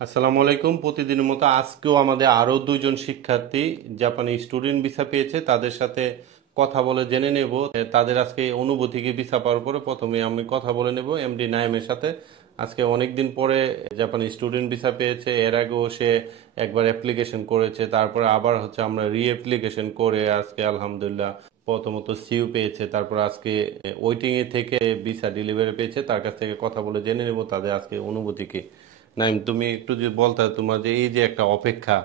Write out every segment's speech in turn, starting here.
আসসালামু আলাইকুম। প্রতিদিনের মতো আজকেও আমাদের আরো দুইজন শিক্ষার্থী জাপানি স্টুডেন্ট ভিসা পেয়েছে, তাদের সাথে কথা বলে জেনে নেব তাদের আজকে অনুভূতি কি ভিসা পাওয়ার পরে। প্রথমে আমি কথা বলে নেব এমডি নাইমের সাথে। আজকে অনেকদিন পরে জাপানি স্টুডেন্ট ভিসা পেয়েছে। এর আগেও সে একবার অ্যাপ্লিকেশন করেছে, তারপরে আবার আমরা রি অ্যাপ্লিকেশন করে আজকে আলহামদুলিল্লাহ প্রথমত সিইউ পেয়েছে, তারপর আজকে ওয়েটিং এ থেকে ভিসা ডেলিভারি পেয়েছে। তার কাছ থেকে কথা বলে জেনে নেব তাদের আজকে অনুভূতি কি। নাইম, তুমি একটু যে বলতে, তোমার যে এই যে একটা অপেক্ষা,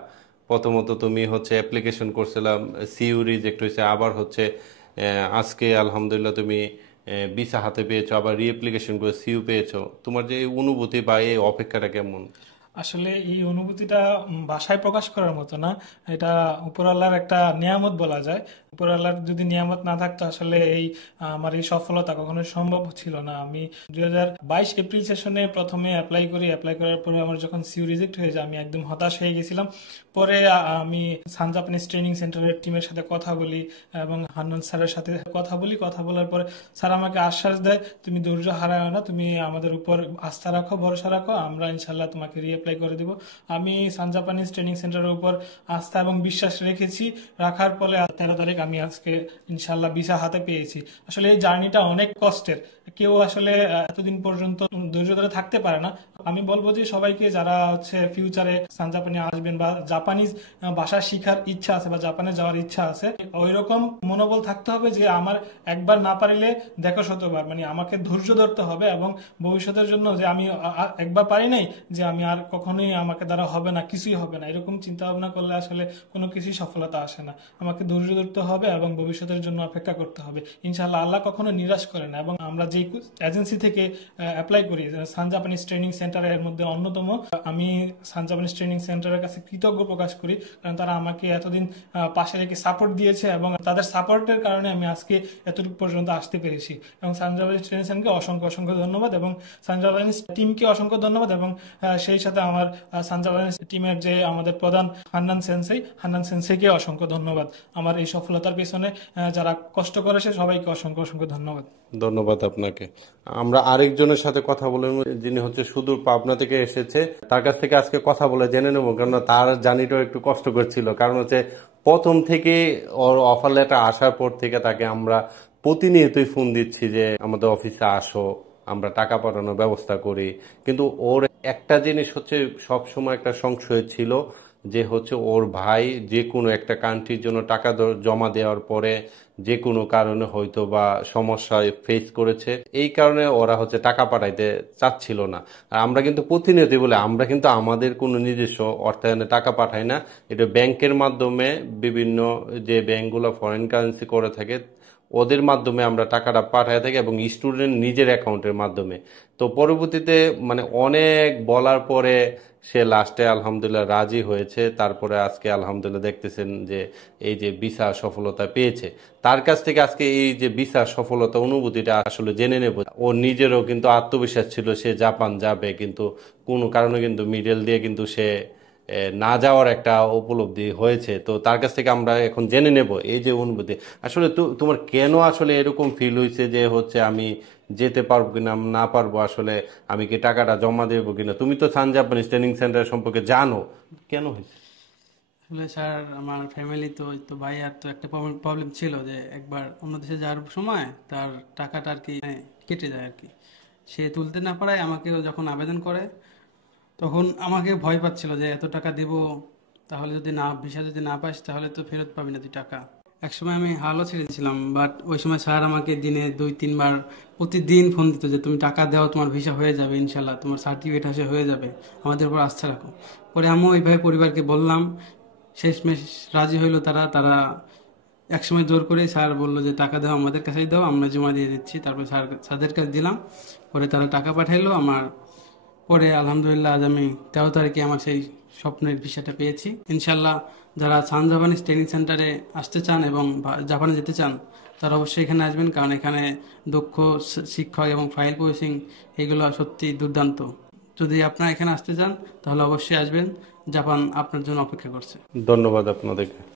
প্রথমত তুমি অ্যাপ্লিকেশন করছিলাম, সিইউ রিজেক্ট হয়েছে, আবার আজকে আলহামদুলিল্লাহ তুমি ভিসা হাতে পেয়েছো, আবার রি অ্যাপ্লিকেশন করে সিইউ পেয়েছো। তোমার যে এই অনুভূতি বা এই অপেক্ষাটা কেমন? আসলে এই অনুভূতিটা ভাষায় প্রকাশ করার মতো না। এটা উপরওয়ালার একটা নিয়ামত বলা যায়। উপরওয়ালার যদি নিয়ামত না থাকতো আসলে আমার এই সফলতা কখনোই সম্ভব ছিল না। আমি 2022 এপ্রিল সেশনে প্রথমে অ্যাপ্লাই করার পরে আমার যখন সিউ রিজেক্ট হয়ে যায় আমি একদম হতাশ হয়ে গেছিলাম। পরে আমি সান জাপানিজ ট্রেনিং সেন্টারের টিমের সাথে কথা বলি এবং হান্নান স্যারের সাথে কথা বলার পরে স্যার আমাকে আশ্বাস দেয়, তুমি ধৈর্য হারাও না, তুমি আমাদের উপর আস্থা রাখো, ভরসা রাখো, আমরা ইনশাল্লাহ তোমাকে রিঅ্যাপ্লাই করে দিব। আমি সান জাপানিজ ট্রেনিং সেন্টারের উপর আস্থা এবং বিশ্বাস রেখেছি। রাখার ফলে 13 তারিখ আমি আজকে ইনশাল্লাহ ভিসা হাতে পেয়েছি। আসলে এই জার্নিটা অনেক কষ্টের। কেউ আসলে এতদিন পর্যন্ত ধৈর্য ধরে থাকতে পারে না। আমি বলবো যে সবাইকে যারা ফিউচারে সান জাপানে আসবেন বা জাপানিজ ভাষা শিখার ইচ্ছা আছে বা জাপানে যাওয়ার ইচ্ছা আছে, ওই রকম মনোবল থাকতে হবে যে আমার একবার না পারিলে দেখো শতবার, মানে আমাকে ধৈর্য ধরতে হবে এবং ভবিষ্যতের জন্য যে আমি একবার পারি নাই যে আমি আর কখনোই আমাকে দ্বারা হবে না, কিছুই হবে না, এরকম চিন্তা ভাবনা করলে আসলে কোনো কিছুই সফলতা আসে না। আমাকে ধৈর্য ধরতে হবে এবং ভবিষ্যতের জন্য অপেক্ষা করতে হবে। ইনশাআল্লাহ আল্লাহ কখনো নিরাশ করে না। এবং আমরা যে এজেন্সি থেকে অ্যাপ্লাই করি, সান জাপানিজ ট্রেনিং সেন্টারের মধ্যে অন্যতম, আমি সান জাপানিজ ট্রেনিং সেন্টারের কাছে কৃতজ্ঞ প্রকাশ করি, কারণ তারা আমাকে এতদিন পাশে রেখে সাপোর্ট দিয়েছে এবং তাদের সাপোর্টের কারণে আমি আজকে এতটুকু পর্যন্ত আসতে পেরেছি। এবং সান জাপানিজ ট্রেনিং সেন্টারকে অসংখ্য অসংখ্য ধন্যবাদ এবং সান জাপানিজ টিমকে অসংখ্য ধন্যবাদ এবং সেই সাথে আমার সান জাপানিজ টিমের যে আমাদের প্রধান হান্নান সেন্সেইকে অসংখ্য ধন্যবাদ। আমার এই সফলতার পেছনে যারা কষ্ট করেছে সবাইকে অসংখ্য অসংখ্য ধন্যবাদ। ধন্যবাদ আপনাকে। আমরা আরেকজনের সাথে কথা বলে নেব, যিনি সুদূর পাবনা থেকে এসেছে। তার কাছ থেকে আজকে কথা বলে জেনে নেব, কারণ তার জার্নিটাও একটু কষ্ট করছিল। কারণ প্রথম থেকে ওর অফার লেটার আসার পর থেকে তাকে আমরা প্রতিনিয়তই ফোন দিচ্ছি যে আমাদের অফিসে আসো, আমরা টাকা পাঠানোর ব্যবস্থা করি। কিন্তু ওর একটা জিনিস সব সময় একটা সংশয় ছিল যে ওর ভাই যে কোনো একটা কান্ট্রির জন্য টাকা জমা দেওয়ার পরে যে কোনো কারণে হয়তো বা সমস্যায় ফেস করেছে, এই কারণে ওরা টাকা পাঠাইতে চাচ্ছিল না। আর আমরা কিন্তু প্রতিনিয়তই বলে, আমরা কিন্তু আমাদের কোনো নিজস্ব অর্থায়নে টাকা পাঠাই না, এটা ব্যাংকের মাধ্যমে, বিভিন্ন যে ব্যাংকগুলো ফরেন কারেন্সি করে থাকে ওদের মাধ্যমে আমরা টাকাটা পাঠায় থাকি এবং স্টুডেন্ট নিজের অ্যাকাউন্টের মাধ্যমে। তো পরবর্তীতে অনেক বলার পরে সে লাস্টে আলহামদুলিল্লাহ রাজি হয়েছে। তারপরে আজকে আলহামদুলিল্লাহ দেখতেছেন যে এই যে ভিসা সফলতা পেয়েছে। তার কাছ থেকে আজকে এই যে ভিসা সফলতা অনুভূতিটা আসলে জেনে নেব। ওর নিজেরও কিন্তু আত্মবিশ্বাস ছিল সে জাপান যাবে, কিন্তু কোনো কারণে কিন্তু মিডল দিয়ে কিন্তু সে না যাওয়ার একটা উপলব্ধি হয়েছে। তো তার কাছ থেকে আমরা এখন জেনে নেব এই যে অনুভূতি আসলে তোমার কেন আসলে এরকম ফিল হয়েছে যে আমি যেতে পারবো কিনা না পারবো, আসলে আমি কি টাকাটা জমা দেবো কিনা। তুমি তো সান জাপানিজ ট্রেনিং সেন্টার সম্পর্কে জানো, কেন হয়েছে? আসলে স্যার, আমার ফ্যামিলি তো তো ভাইয়ার তো একটা প্রবলেম ছিল যে একবার অন্য দেশে যাওয়ার সময় তার টাকাটা আর কি কেটে যায় আর কি। সে তুলতে না পারায় আমাকে ও যখন আবেদন করে তখন আমাকে ভয় পাচ্ছিল যে এত টাকা দিব, তাহলে যদি না ভিসা যদি না পাস তাহলে তো ফেরত পাবি না তুই টাকা। একসময় আমি হালও ছেড়ে দিয়েছিলাম, বাট ওই সময় স্যার আমাকে দিনে 2-3 বার প্রতিদিন ফোন দিত যে তুমি টাকা দাও, তোমার ভিসা হয়ে যাবে ইনশাল্লাহ, তোমার সার্টিফিকেট আসে হয়ে যাবে, আমাদের উপর আস্থা রাখো। পরে আমিও ওইভাবে পরিবারকে বললাম, শেষমেশ রাজি হইলো তারা তারা একসময় জোর করে স্যার বললো যে টাকা দাও, আমাদের কাছেই দাও, আমরা জমা দিয়ে দিচ্ছি। তারপরে স্যারদের কাছে দিলাম, পরে তারা টাকা পাঠাইলো আমার। পরে আলহামদুলিল্লাহ আজ আমি 13 তারিখে আমার সেই স্বপ্নের ভিসাটা পেয়েছি ইনশাল্লাহ। যারা সান জাপানিজ ট্রেনিং সেন্টারে আসতে চান এবং জাপানে যেতে চান তারা অবশ্যই এখানে আসবেন, কারণ এখানে দক্ষ শিক্ষক এবং ফাইল প্রসেসিং এগুলো সত্যি দুর্দান্ত। যদি আপনারা এখানে আসতে চান তাহলে অবশ্যই আসবেন, জাপান আপনার জন্য অপেক্ষা করছে। ধন্যবাদ আপনাদেরকে।